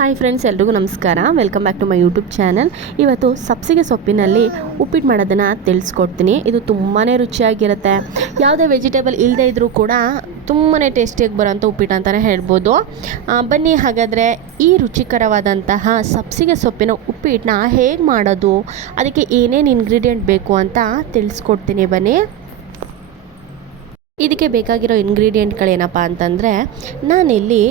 Hi friends ಎಲ್ರಿಗೂ ನಮಸ್ಕಾರ. Welcome back to my YouTube channel ಇವತ್ತು ಸಬ್ಸಿಗೆ ಸೊಪ್ಪಿನಲ್ಲಿ ಉಪ್ಪಿಟ್ಟು ಮಾಡೋದನ್ನು ತಿಳಿಸ್ಕೊಡ್ತೀನಿ. ಇದು ತುಂಬಾ ರುಚಿಯಾಗಿರುತ್ತೆ. ಯಾವುದೇ ವೆಜಿಟೇಬಲ್ ಇಲ್ಲದೇ ಇದ್ದರೂ ಕೂಡ ತುಂಬಾ ಟೇಸ್ಟಿಯಾಗಿ ಬರೋಂಥ ಉಪ್ಪಿಟ್ಟು ಅಂತಲೇ ಹೇಳ್ಬೋದು. ಬನ್ನಿ, ಹಾಗಾದರೆ ಈ ರುಚಿಕರವಾದಂತಹ ಸಬ್ಸಿಗೆ ಸೊಪ್ಪಿನ ಉಪ್ಪಿಟ್ಟನ್ನ ಹೇಗೆ ಮಾಡೋದು, ಅದಕ್ಕೆ ಏನೇನು ಇಂಗ್ರೀಡಿಯೆಂಟ್ ಬೇಕು ಅಂತ ತಿಳಿಸ್ಕೊಡ್ತೀನಿ. ಬನ್ನಿ. ಇದಕ್ಕೆ ಬೇಕಾಗಿರೋ ಇಂಗ್ರೀಡಿಯೆಂಟ್ಗಳೇನಪ್ಪ ಅಂತಂದರೆ, ನಾನಿಲ್ಲಿ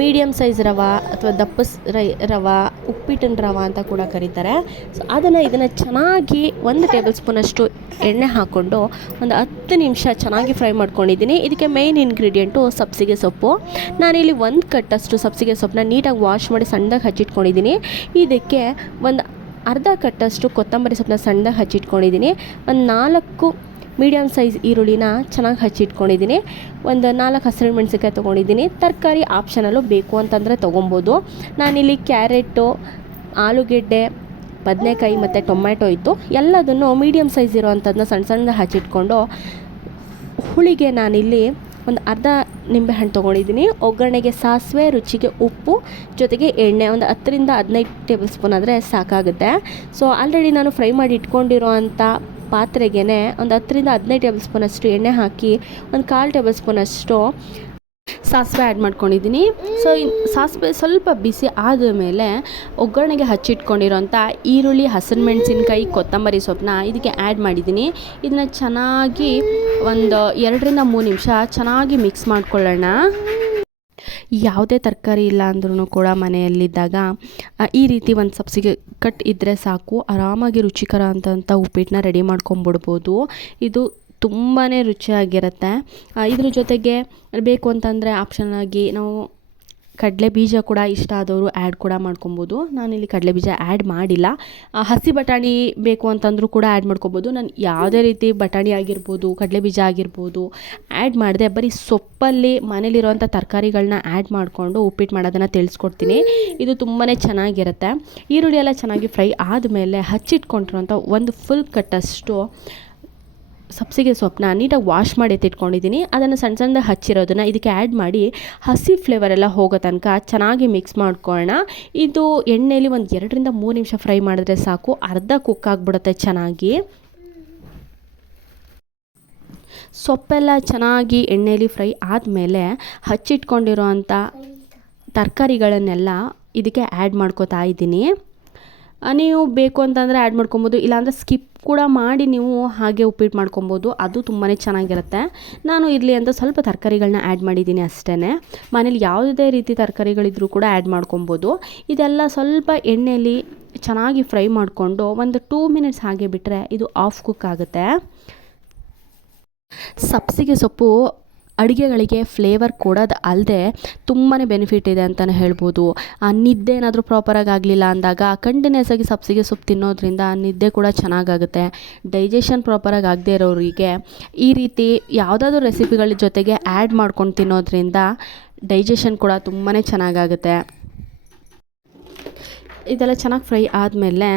ಮೀಡಿಯಮ್ ಸೈಜ್ ರವೆ ಅಥವಾ ದಪ್ಪ ರೈ, ರವೆ, ಉಪ್ಪಿಟ್ಟಿನ ರವ ಅಂತ ಕೂಡ ಕರೀತಾರೆ. ಸೊ ಅದನ್ನು ಇದನ್ನು ಚೆನ್ನಾಗಿ ಒಂದು ಟೇಬಲ್ ಸ್ಪೂನಷ್ಟು ಎಣ್ಣೆ ಹಾಕ್ಕೊಂಡು ಒಂದು ಹತ್ತು ನಿಮಿಷ ಚೆನ್ನಾಗಿ ಫ್ರೈ ಮಾಡ್ಕೊಂಡಿದ್ದೀನಿ. ಇದಕ್ಕೆ ಮೇಯ್ನ್ ಇಂಗ್ರೀಡಿಯೆಂಟು ಸಬ್ಸಿಗೆ ಸೊಪ್ಪು. ನಾನಿಲ್ಲಿ ಒಂದು ಕಟ್ಟಷ್ಟು ಸಬ್ಸಿಗೆ ಸೊಪ್ಪನ್ನ ನೀಟಾಗಿ ವಾಶ್ ಮಾಡಿ ಸಣ್ಣದಾಗಿ ಹಚ್ಚಿಟ್ಕೊಂಡಿದ್ದೀನಿ. ಇದಕ್ಕೆ ಒಂದು ಅರ್ಧ ಕಟ್ಟಷ್ಟು ಕೊತ್ತಂಬರಿ ಸೊಪ್ಪನ್ನ ಸಣ್ಣದಾಗಿ ಹಚ್ಚಿಟ್ಕೊಂಡಿದ್ದೀನಿ. ಒಂದು ನಾಲ್ಕು ಮೀಡಿಯಮ್ ಸೈಜ್ ಈರುಳ್ಳಿನ ಚೆನ್ನಾಗಿ ಹಚ್ಚಿಟ್ಕೊಂಡಿದ್ದೀನಿ. ಒಂದು ನಾಲ್ಕು ಹಸಿರು ಮೆಣಸಿನ್ಕಾಯಿ ತೊಗೊಂಡಿದ್ದೀನಿ. ತರಕಾರಿ ಆಪ್ಷನಲ್ಲೂ ಬೇಕು ಅಂತಂದರೆ ತೊಗೊಬೋದು. ನಾನಿಲ್ಲಿ ಕ್ಯಾರೆಟು, ಆಲೂಗೆಡ್ಡೆ, ಬದನೆಕಾಯಿ ಮತ್ತು ಟೊಮ್ಯಾಟೊ ಇತ್ತು. ಎಲ್ಲದನ್ನು ಮೀಡಿಯಮ್ ಸೈಜ್ ಇರೋವಂಥದ್ದನ್ನ ಸಣ್ಣ ಸಣ್ಣ ಹಚ್ಚಿಟ್ಕೊಂಡು ಹುಳಿಗೆ ನಾನಿಲ್ಲಿ ಒಂದು ಅರ್ಧ ನಿಂಬೆಹಣ್ಣು ತೊಗೊಂಡಿದ್ದೀನಿ. ಒಗ್ಗರಣೆಗೆ ಸಾಸಿವೆ, ರುಚಿಗೆ ಉಪ್ಪು, ಜೊತೆಗೆ ಎಣ್ಣೆ ಒಂದು ಹತ್ತರಿಂದ ಹದಿನೈದು ಟೇಬಲ್ ಸ್ಪೂನ್ ಆದರೆ ಸಾಕಾಗುತ್ತೆ. ಸೊ ಆಲ್ರೆಡಿ ನಾನು ಫ್ರೈ ಮಾಡಿ ಇಟ್ಕೊಂಡಿರೋ ಅಂಥ ಪಾತ್ರೆಗೆ ಒಂದು ಹತ್ತರಿಂದ ಹದಿನೈದು ಟೇಬಲ್ ಸ್ಪೂನಷ್ಟು ಎಣ್ಣೆ ಹಾಕಿ, ಒಂದು ಕಾಲು ಟೇಬಲ್ ಸ್ಪೂನಷ್ಟು ಸಾಸಿವೆ ಆ್ಯಡ್ ಮಾಡ್ಕೊಂಡಿದ್ದೀನಿ. ಸೊ ಸಾಸಿವೆ ಸ್ವಲ್ಪ ಬಿಸಿ ಆದ ಮೇಲೆ ಒಗ್ಗರಣೆಗೆ ಹಚ್ಚಿಟ್ಕೊಂಡಿರೋಂಥ ಈರುಳ್ಳಿ ಹಸಿರು ಮೆಣಸಿನ್ಕಾಯಿ ಕೊತ್ತಂಬರಿ ಸೊಪ್ಪನ್ನ ಇದಕ್ಕೆ ಆ್ಯಡ್ ಮಾಡಿದ್ದೀನಿ. ಇದನ್ನ ಚೆನ್ನಾಗಿ ಒಂದು ಎರಡರಿಂದ ಮೂರು ನಿಮಿಷ ಚೆನ್ನಾಗಿ ಮಿಕ್ಸ್ ಮಾಡ್ಕೊಳ್ಳೋಣ. ಯಾವುದೇ ತರಕಾರಿ ಇಲ್ಲ ಅಂದ್ರೂ ಕೂಡ ಮನೆಯಲ್ಲಿದ್ದಾಗ ಈ ರೀತಿ ಒಂದು ಸಬ್ಸಿಗೆ ಕಟ್ ಇದ್ದರೆ ಸಾಕು, ಆರಾಮಾಗಿ ರುಚಿಕರ ಅಂತಂಥ ಉಪ್ಪಿಟ್ಟನ್ನ ರೆಡಿ ಮಾಡ್ಕೊಂಬಿಡ್ಬೋದು. ಇದು ತುಂಬಾ ರುಚಿಯಾಗಿರುತ್ತೆ. ಇದ್ರ ಜೊತೆಗೆ ಬೇಕು ಅಂತಂದರೆ ಆಪ್ಷನ್ ಆಗಿ ನಾವು ಕಡಲೆ ಬೀಜ ಕೂಡ ಇಷ್ಟ ಆದವರು ಆ್ಯಡ್ ಕೂಡ ಮಾಡ್ಕೊಬೋದು. ನಾನಿಲ್ಲಿ ಕಡಲೆ ಬೀಜ ಆ್ಯಡ್ ಮಾಡಿಲ್ಲ. ಹಸಿ ಬಟಾಣಿ ಬೇಕು ಅಂತಂದರೂ ಕೂಡ ಆ್ಯಡ್ ಮಾಡ್ಕೊಬೋದು. ನಾನು ಯಾವುದೇ ರೀತಿ ಬಟಾಣಿ ಆಗಿರ್ಬೋದು, ಕಡಲೆ ಬೀಜ ಆಗಿರ್ಬೋದು ಆ್ಯಡ್ ಮಾಡಿದೆ ಬರೀ ಸೊಪ್ಪಲ್ಲಿ ಮನೇಲಿರುವಂಥ ತರಕಾರಿಗಳನ್ನ ಆ್ಯಡ್ ಮಾಡಿಕೊಂಡು ಉಪ್ಪಿಟ್ಟು ಮಾಡೋದನ್ನು ತಿಳಿಸ್ಕೊಡ್ತೀನಿ. ಇದು ತುಂಬಾ ಚೆನ್ನಾಗಿರುತ್ತೆ. ಈರುಳ್ಳಿ ಎಲ್ಲ ಚೆನ್ನಾಗಿ ಫ್ರೈ ಆದಮೇಲೆ ಹಚ್ಚಿಟ್ಕೊಂಡಿರೋಂಥ ಒಂದು ಫುಲ್ ಕಟ್ಟಷ್ಟು ಸಬ್ಸಿಗೆ ಸೊಪ್ಪನ್ನ ನೀಟಾಗಿ ವಾಶ್ ಮಾಡಿ ಎತ್ತಿಟ್ಕೊಂಡಿದ್ದೀನಿ ಅದನ್ನು ಸಣ್ಣ ಸಣ್ಣದಾಗಿ ಹಚ್ಚಿರೋದನ್ನು ಇದಕ್ಕೆ ಆ್ಯಡ್ ಮಾಡಿ ಹಸಿ ಫ್ಲೇವರ್ ಎಲ್ಲ ಹೋಗೋ ತನಕ ಚೆನ್ನಾಗಿ ಮಿಕ್ಸ್ ಮಾಡ್ಕೊಳ್ಳೋಣ. ಇದು ಎಣ್ಣೆಯಲ್ಲಿ ಒಂದು ಎರಡರಿಂದ ಮೂರು ನಿಮಿಷ ಫ್ರೈ ಮಾಡಿದ್ರೆ ಸಾಕು. ಅರ್ಧ ಕುಕ್ ಆಗಿಬಿಡುತ್ತೆ ಚೆನ್ನಾಗಿ. ಸೊಪ್ಪೆಲ್ಲ ಚೆನ್ನಾಗಿ ಎಣ್ಣೆಯಲ್ಲಿ ಫ್ರೈ ಆದಮೇಲೆ ಹಚ್ಚಿಟ್ಕೊಂಡಿರೋ ಅಂಥ ತರಕಾರಿಗಳನ್ನೆಲ್ಲ ಇದಕ್ಕೆ ಆ್ಯಡ್ ಮಾಡ್ಕೋತಾ ಇದ್ದೀನಿ. ನೀವು ಬೇಕು ಅಂತಂದರೆ ಆ್ಯಡ್ ಮಾಡ್ಕೊಬೋದು, ಇಲ್ಲಾಂದರೆ ಸ್ಕಿಪ್ ಕೂಡ ಮಾಡಿ ನೀವು ಹಾಗೆ ಉಪ್ಪಿಟ್ಟು ಮಾಡ್ಕೊಬೋದು. ಅದು ತುಂಬಾ ಚೆನ್ನಾಗಿರುತ್ತೆ. ನಾನು ಇರಲಿ ಅಂತ ಸ್ವಲ್ಪ ತರಕಾರಿಗಳನ್ನ ಆ್ಯಡ್ ಮಾಡಿದ್ದೀನಿ ಅಷ್ಟೇ ಮನೇಲಿ ಯಾವುದೇ ರೀತಿ ತರಕಾರಿಗಳಿದ್ರೂ ಕೂಡ ಆ್ಯಡ್ ಮಾಡ್ಕೊಬೋದು. ಇದೆಲ್ಲ ಸ್ವಲ್ಪ ಎಣ್ಣೆಯಲ್ಲಿ ಚೆನ್ನಾಗಿ ಫ್ರೈ ಮಾಡಿಕೊಂಡು ಒಂದು ಟೂ ಮಿನಿಟ್ಸ್ ಹಾಗೆ ಬಿಟ್ಟರೆ ಇದು ಆಫ್ ಕುಕ್ ಆಗುತ್ತೆ. ಸಬ್ಸಿಗೆ ಸೊಪ್ಪು ಅಡುಗೆಗಳಿಗೆ ಫ್ಲೇವರ್ ಕೊಡೋದು ಅಲ್ಲದೆ ತುಂಬಾ ಬೆನಿಫಿಟ್ ಇದೆ ಅಂತಲೇ ಹೇಳ್ಬೋದು. ಆ ನಿದ್ದೆ ಏನಾದರೂ ಪ್ರಾಪರಾಗಿ ಆಗಲಿಲ್ಲ ಅಂದಾಗ ಕಂಟಿನ್ಯೂಸ್ ಆಗಿ ಸಬ್ಸಿಗೆ ಸೊಪ್ಪು ತಿನ್ನೋದ್ರಿಂದ ನಿದ್ದೆ ಕೂಡ ಚೆನ್ನಾಗಾಗುತ್ತೆ. ಡೈಜೆಷನ್ ಪ್ರಾಪರಾಗಿ ಆಗದೆ ಇರೋರಿಗೆ ಈ ರೀತಿ ಯಾವುದಾದ್ರೂ ರೆಸಿಪಿಗಳ ಜೊತೆಗೆ ಆ್ಯಡ್ ಮಾಡ್ಕೊಂಡು ತಿನ್ನೋದ್ರಿಂದ ಡೈಜೆಷನ್ ಕೂಡ ತುಂಬಾ ಚೆನ್ನಾಗಾಗುತ್ತೆ. ಇದೆಲ್ಲ ಚೆನ್ನಾಗಿ ಫ್ರೈ ಆದಮೇಲೆ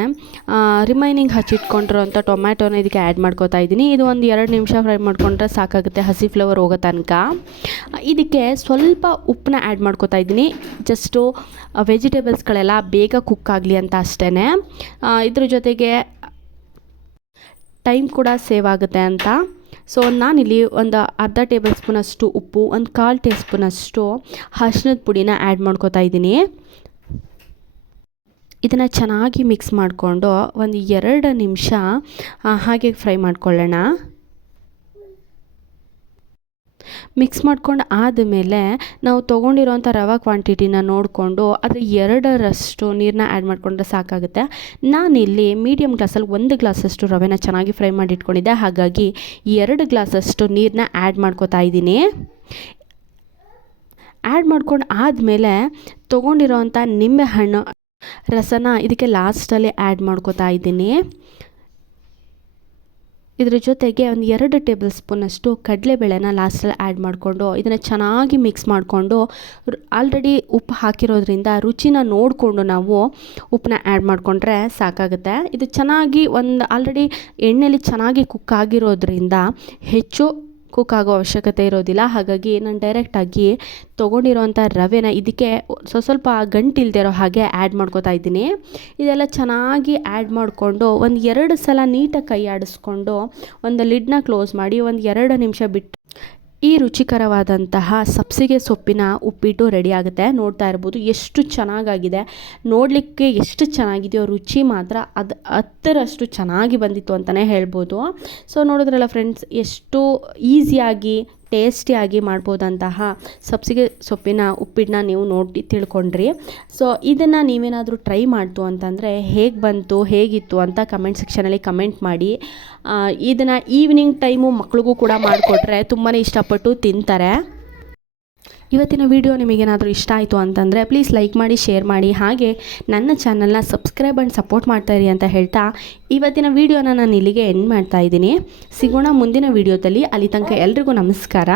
ರಿಮೈನಿಂಗ್ ಹಚ್ಚಿಟ್ಕೊಂಡಿರೋಂಥ ಟೊಮ್ಯಾಟೋನ ಇದಕ್ಕೆ ಆ್ಯಡ್ ಮಾಡ್ಕೋತಾ ಇದ್ದೀನಿ. ಇದು ಒಂದು ಎರಡು ನಿಮಿಷ ಫ್ರೈ ಮಾಡಿಕೊಂಡ್ರೆ ಸಾಕಾಗುತ್ತೆ, ಹಸಿ ಫ್ಲೇವರ್ ಹೋಗೋ ತನಕ. ಇದಕ್ಕೆ ಸ್ವಲ್ಪ ಉಪ್ಪನ್ನ ಆ್ಯಡ್ ಮಾಡ್ಕೋತಾ ಇದ್ದೀನಿ. ಜಸ್ಟು ವೆಜಿಟೇಬಲ್ಸ್ಗಳೆಲ್ಲ ಬೇಗ ಕುಕ್ ಆಗಲಿ ಅಂತ ಅಷ್ಟೇ ಇದ್ರ ಜೊತೆಗೆ ಟೈಮ್ ಕೂಡ ಸೇವ್ ಆಗುತ್ತೆ ಅಂತ. ಸೊ, ನಾನಿಲ್ಲಿ ಒಂದು ಅರ್ಧ ಟೇಬಲ್ ಸ್ಪೂನಷ್ಟು ಉಪ್ಪು, ಒಂದು ಕಾಲು ಟೀ ಸ್ಪೂನಷ್ಟು ಹಸಿನದ ಪುಡಿನ ಆ್ಯಡ್ ಮಾಡ್ಕೋತಾ ಇದ್ದೀನಿ. ಇದನ್ನು ಚೆನ್ನಾಗಿ ಮಿಕ್ಸ್ ಮಾಡಿಕೊಂಡು ಒಂದು ಎರಡು ನಿಮಿಷ ಹಾಗೆ ಫ್ರೈ ಮಾಡ್ಕೊಳ್ಳೋಣ. ಮಿಕ್ಸ್ ಮಾಡ್ಕೊಂಡು ಆದಮೇಲೆ ನಾವು ತೊಗೊಂಡಿರೋಂಥ ರವೆ ಕ್ವಾಂಟಿಟಿನ ನೋಡಿಕೊಂಡು ಅದರ ಎರಡರಷ್ಟು ನೀರನ್ನ ಆ್ಯಡ್ ಮಾಡಿಕೊಂಡ್ರೆ ಸಾಕಾಗುತ್ತೆ. ನಾನಿಲ್ಲಿ ಮೀಡಿಯಮ್ ಗ್ಲಾಸಲ್ಲಿ ಒಂದು ಗ್ಲಾಸಷ್ಟು ರವೆನ ಚೆನ್ನಾಗಿ ಫ್ರೈ ಮಾಡಿ ಇಟ್ಕೊಂಡಿದ್ದೆ ಹಾಗಾಗಿ ಎರಡು ಗ್ಲಾಸಷ್ಟು ನೀರನ್ನ ಆ್ಯಡ್ ಮಾಡ್ಕೋತಾ ಇದ್ದೀನಿ. ಆ್ಯಡ್ ಮಾಡ್ಕೊಂಡು ಆದಮೇಲೆ ತೊಗೊಂಡಿರೋವಂಥ ನಿಂಬೆಹಣ್ಣು ರಸನ ಇದಕ್ಕೆ ಲಾಸ್ಟಲ್ಲಿ ಆ್ಯಡ್ ಮಾಡ್ಕೋತಾ ಇದ್ದೀನಿ. ಇದ್ರ ಜೊತೆಗೆ ಒಂದು ಎರಡು ಟೇಬಲ್ ಸ್ಪೂನಷ್ಟು ಕಡಲೆಬೇಳೆನ ಲಾಸ್ಟಲ್ಲಿ ಆ್ಯಡ್ ಮಾಡಿಕೊಂಡು ಇದನ್ನು ಚೆನ್ನಾಗಿ ಮಿಕ್ಸ್ ಮಾಡಿಕೊಂಡು ಆಲ್ರೆಡಿ ಉಪ್ಪು ಹಾಕಿರೋದ್ರಿಂದ ರುಚಿನ ನೋಡಿಕೊಂಡು ನಾವು ಉಪ್ಪನ್ನ ಆ್ಯಡ್ ಮಾಡಿಕೊಂಡ್ರೆ ಸಾಕಾಗುತ್ತೆ. ಇದು ಚೆನ್ನಾಗಿ ಒಂದು ಆಲ್ರೆಡಿ ಎಣ್ಣೆಯಲ್ಲಿ ಚೆನ್ನಾಗಿ ಕುಕ್ ಆಗಿರೋದ್ರಿಂದ ಹೆಚ್ಚು ಕುಕ್ ಆಗೋ ಅವಶ್ಯಕತೆ ಇರೋದಿಲ್ಲ. ಹಾಗಾಗಿ ನಾನು ಡೈರೆಕ್ಟಾಗಿ ತೊಗೊಂಡಿರೋಂಥ ರವೆನ ಇದಕ್ಕೆ ಸ್ವಲ್ಪ ಸ್ವಲ್ಪ ಗಂಟಿಲ್ದೇ ಇರೋ ಹಾಗೆ ಆ್ಯಡ್ ಮಾಡ್ಕೊತಾ ಇದ್ದೀನಿ. ಇದೆಲ್ಲ ಚೆನ್ನಾಗಿ ಆ್ಯಡ್ ಮಾಡಿಕೊಂಡು ಒಂದು ಎರಡು ಸಲ ನೀಟಾಗಿ ಕೈ ಆಡಿಸ್ಕೊಂಡು ಒಂದು ಲಿಡ್ನ ಕ್ಲೋಸ್ ಮಾಡಿ ಒಂದು ಎರಡು ನಿಮಿಷ ಬಿಟ್ಟು ಈ ರುಚಿಕರವಾದಂತಹ ಸಬ್ಸಿಗೆ ಸೊಪ್ಪಿನ ಉಪ್ಪಿಟ್ಟು ರೆಡಿ ಆಗುತ್ತೆ. ನೋಡ್ತಾ ಇರ್ಬೋದು ಎಷ್ಟು ಚೆನ್ನಾಗಾಗಿದೆ. ನೋಡಲಿಕ್ಕೆ ಎಷ್ಟು ಚೆನ್ನಾಗಿದೆಯೋ ರುಚಿ ಮಾತ್ರ ಅದು ಹತ್ತರಷ್ಟು ಚೆನ್ನಾಗಿ ಬಂದಿತ್ತು ಅಂತಲೇ ಹೇಳ್ಬೋದು. ಸೊ ನೋಡಿದ್ರಲ್ಲ ಫ್ರೆಂಡ್ಸ್ ಎಷ್ಟು ಈಸಿಯಾಗಿ ಟೇಸ್ಟಿಯಾಗಿ ಮಾಡ್ಬೋದಂತಹ ಸಬ್ಸಿಗೆ ಸೊಪ್ಪಿನ ಉಪ್ಪಿಟ್ಟನ್ನ ನೀವು ನೋಡಿ ತಿಳ್ಕೊಂಡ್ರಿ. ಸೊ ಇದನ್ನು ನೀವೇನಾದರೂ ಟ್ರೈ ಮಾಡ್ತು ಅಂತಂದರೆ ಹೇಗೆ ಬಂತು, ಹೇಗಿತ್ತು ಅಂತ ಕಮೆಂಟ್ ಸೆಕ್ಷನಲ್ಲಿ ಕಮೆಂಟ್ ಮಾಡಿ. ಇದನ್ನು ಈವ್ನಿಂಗ್ ಟೈಮು ಮಕ್ಳಿಗೂ ಕೂಡ ಮಾಡಿಕೊಟ್ರೆ ತುಂಬಾ ಇಷ್ಟಪಟ್ಟು ತಿಂತಾರೆ. ಇವತ್ತಿನ ವಿಡಿಯೋ ನಿಮಗೇನಾದರೂ ಇಷ್ಟ ಆಯಿತು ಅಂತಂದರೆ ಪ್ಲೀಸ್ ಲೈಕ್ ಮಾಡಿ ಶೇರ್ ಮಾಡಿ, ಹಾಗೆ ನನ್ನ ಚಾನಲ್ನ ಸಬ್ಸ್ಕ್ರೈಬ್ ಆ್ಯಂಡ್ ಸಪೋರ್ಟ್ ಮಾಡ್ತಾಯಿರಿ ಅಂತ ಹೇಳ್ತಾ ಇವತ್ತಿನ ವಿಡಿಯೋನ ನಾನು ಇಲ್ಲಿಗೆ ಎಂಡ್ ಮಾಡ್ತಾ ಇದ್ದೀನಿ. ಸಿಗೋಣ ಮುಂದಿನ ವಿಡಿಯೋದಲ್ಲಿ. ಅಲ್ಲಿ ತನಕ ಎಲ್ರಿಗೂ ನಮಸ್ಕಾರ.